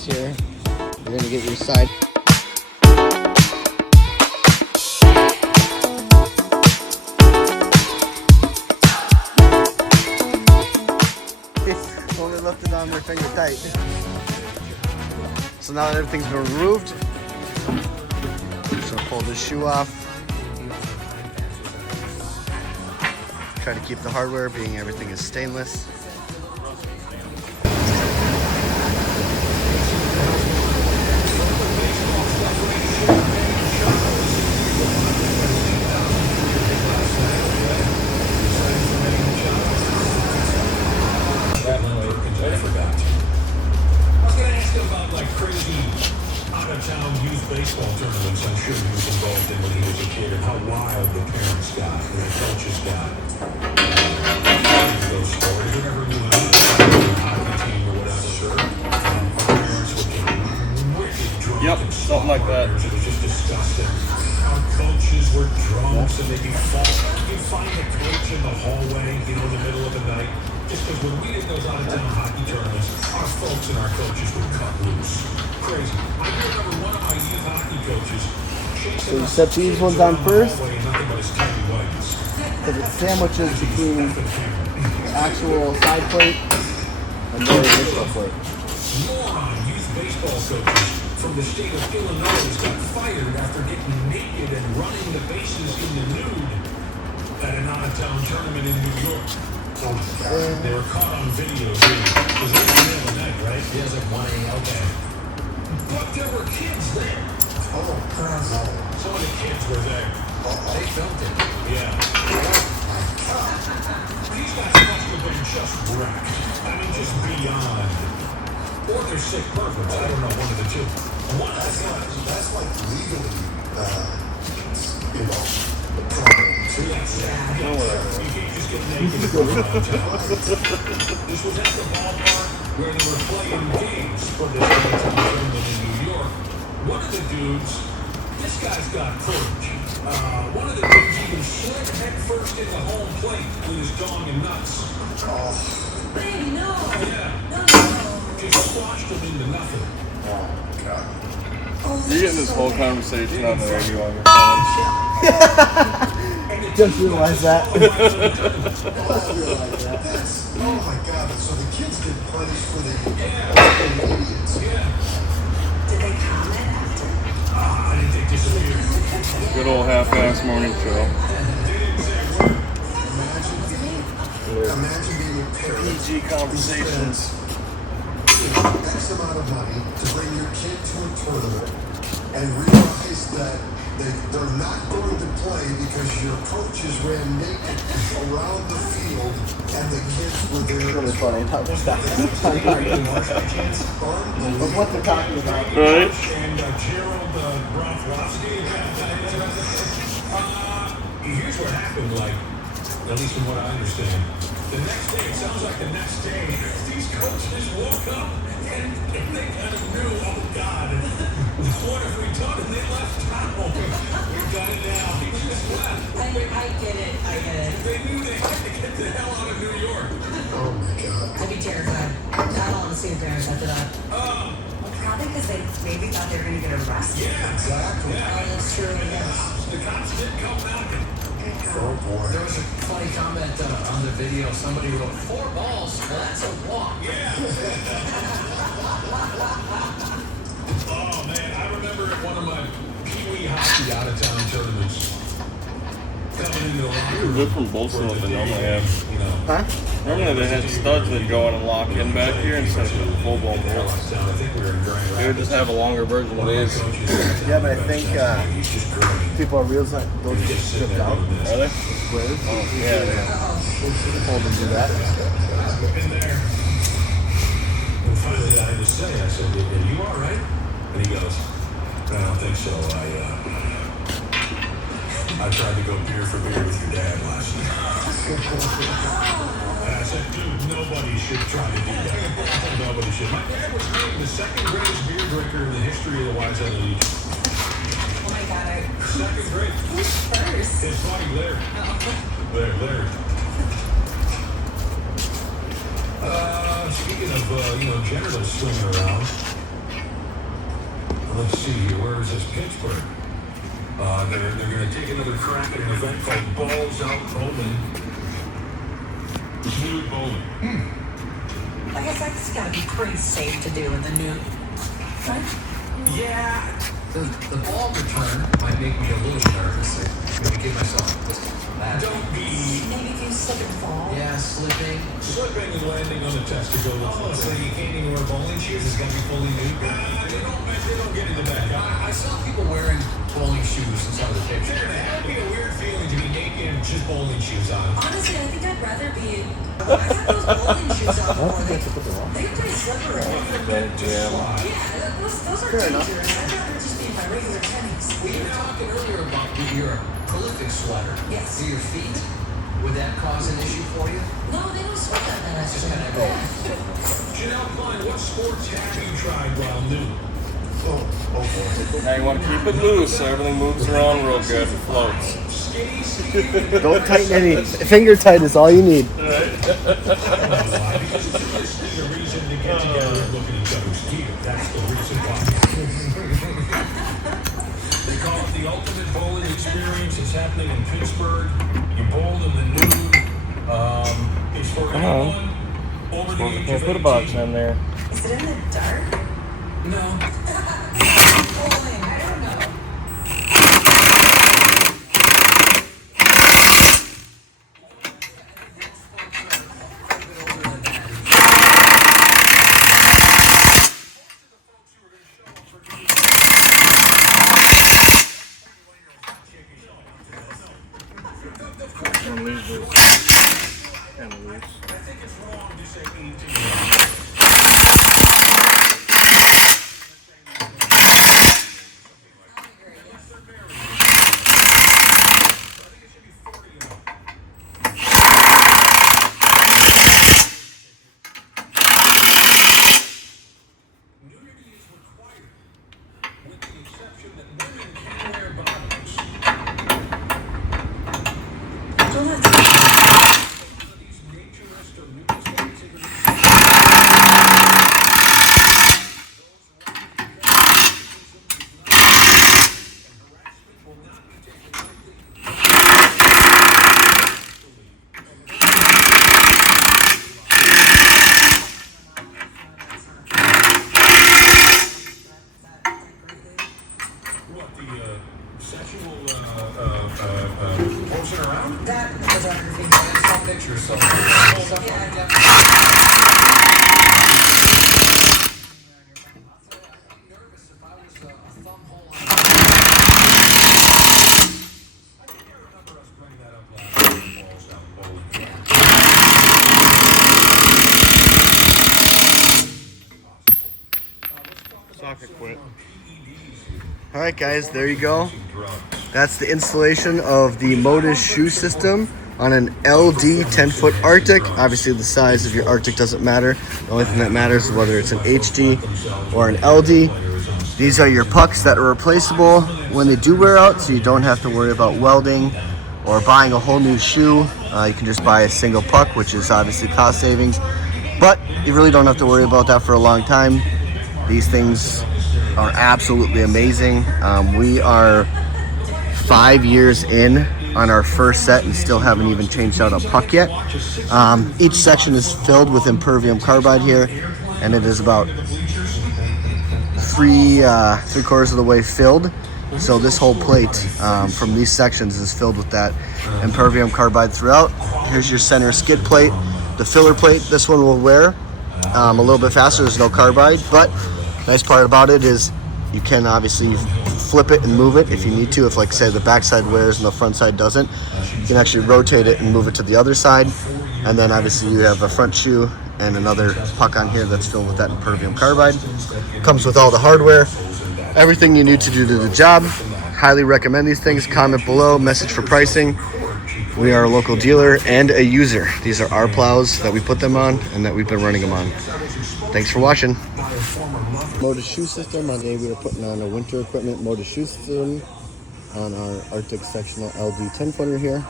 Here, you're gonna get your side. Only left it on their finger tight. So now that everything's been removed, I'm just gonna pull this shoe off. Try to keep the hardware, being everything is stainless. Baseball tournaments, I'm sure he was involved in when he was a kid, and how wild the parents got and the coaches got. Those stories, we never knew how to hockey team or whatever, sure. Our parents were getting wicked drunk. Yep, something like that. It was just disgusting. Our coaches were drunks and they'd be falling. You'd find a coach in the hallway, in the middle of the night. Just because when we did those out-of-town hockey tournaments, our folks and our coaches would cut loose. Crazy. I remember one of my youth hockey coaches. So you set these ones on first. Because it sandwiches between the actual side plate and the initial plate. Moron youth baseball coaches from the state of Illinois got fired after getting naked and running the bases in the nude at an out-of-town tournament in New York. They were caught on video. It was like the middle of the night, right? Yeah, it was like 1 a.m. Okay. But there were kids there. Oh, no. Some of the kids were there. They filmed it. Yeah. These guys must have been just wrecked. I mean, just beyond. Or they're sick perverts. I don't know, one of the two. That's like legally, the problem. You can't just get naked and go downtown. This was at the ballpark where they were playing games for this tournament in New York. One of the dudes, this guy's got courage. One of the dudes even slid head first into home plate with his dong and nuts. Oh, Baby, no. Yeah. No. Just squashed him into nothing. oh, God. You're getting this whole conversation on the radio on your phone. Just realized that. Oh, my God. So the kids get punished for the idiots. Yeah. Did they comment after? I didn't think this would be Good old half-ass morning show. Imagine being a parent. PG conversations. X amount of money to bring your kid to a tournament and realize that they're not going to play because your coaches ran naked around the field and the kids were there. It's really funny how this stuff is. But what they're talking about. Right? And Gerald Broflovsky. Here's what happened, like, at least from what I understand. The next day, it sounds like the next day, these coaches woke up and they kind of knew, oh God, what have we done? And they left town. We've got it now. They just left. I get it. They knew they had to get the hell out of New York. Oh, my God. I'd be terrified. I'd honestly be terrified to that. Probably because they maybe thought they were going to get arrested. Yeah, exactly. Oh, that's true, yes. The cops did come knocking. Oh, boy. There was a funny comment on the video. Somebody wrote, 4 balls, well, that's a walk. Yeah. Oh, man, I remember at one of my Pee-wee hockey out-of-town tournaments, coming into the locker You're room. different bolts than what they normally have. Huh? Normally they had studs that go in and lock in back here instead of the full-blown bolts. I think we were in Grand They would just have a longer version of these. Yeah, but I think people are realizing those get stripped out. Are they? Squares. Oh, yeah, they are. Told them to do that. in there. And finally I had to say, I said, are you all right? And he goes, I don't think so. I tried to go beer for beer with your dad last night. And I said, dude, nobody should try to do that. Nobody should. My dad was named the second greatest beer drinker in the history of the Wise League. Oh my God. Second grade. Who's first? His buddy Larry. Larry. Speaking of, genitals swimming around, let's see here. Where is this? Pittsburgh. They're going to take another crack at an event called Balls Out Bowling. Nude bowling. I guess that's gotta be pretty safe to do in the nude. Right? Yeah. The ball return might make me a little nervous. I'm going to give myself that. Don't be Maybe if you slip and fall. Yeah, slipping. slipping and landing on the testicles. Oh, so you can't even wear bowling shoes? It's got to be fully nude? They don't get into that. I saw people wearing bowling shoes in some of the pictures. It would be a weird feeling to be naked with just bowling shoes on. Honestly, I think I'd rather be. I have those bowling shoes on before. They're pretty slippery. Yeah, those are dangerous. I'd rather just be in my regular tennies. We were talking earlier about you're a prolific sweater. Yes. Do your feet, would that cause an issue for you? No, they don't sweat that much. Just kind of go. Janelle Klein, what sports have you tried while nude? Oh boy. Now you want to keep it loose so everything moves around real good and floats. Don't tighten any. Finger tight is all you need. Because it's just a reason to get together and look at each other's gear. That's the reason why. They call it the ultimate bowling experience. It's happening in Pittsburgh. You bowl in the nude. It's for anyone over the age of Put a box 18. in there. Is it in the dark? No. Bowling, I don't know. Kind of loose. I think it's wrong to say 18. Nudity is required, with the exception that women can wear bottoms. Well, that's These naturist or nudist activities. Harassment will not be taken lightly. What, the sexual posing around? that photography. I saw pictures, so. Nervous if I was a thumb hole on I can't remember us bringing that up last week. Balls down bowling. Soccer quit. All right, guys, there you go. That's the installation of the Modus shoe system on an LD 10-foot Arctic. Obviously, the size of your Arctic doesn't matter. The only thing that matters is whether it's an HD or an LD. These are your pucks that are replaceable when they do wear out, so you don't have to worry about welding or buying a whole new shoe. You can just buy a single puck, which is obviously cost savings, but you really don't have to worry about that for a long time. These things are absolutely amazing. We are 5 years in on our first set and still haven't even changed out a puck yet. Each section is filled with impervium carbide here, and it is about three quarters of the way filled. So this whole plate from these sections is filled with that impervium carbide throughout. Here's your center skid plate, the filler plate. This one will wear a little bit faster. There's no carbide, but nice part about it is you can obviously flip it and move it if you need to. If, like, say, the backside wears and the front side doesn't, you can actually rotate it and move it to the other side. And then obviously you have a front shoe and another puck on here that's filled with that impervium carbide. Comes with all the hardware, everything you need to do the job. Highly recommend these things. Comment below, message for pricing. We are a local dealer and a user. These are our plows that we put them on and that we've been running them on. Thanks for watching. Modus shoe system. On today we are putting on a winter equipment Modus shoe system on our Arctic sectional LD 10-footer here.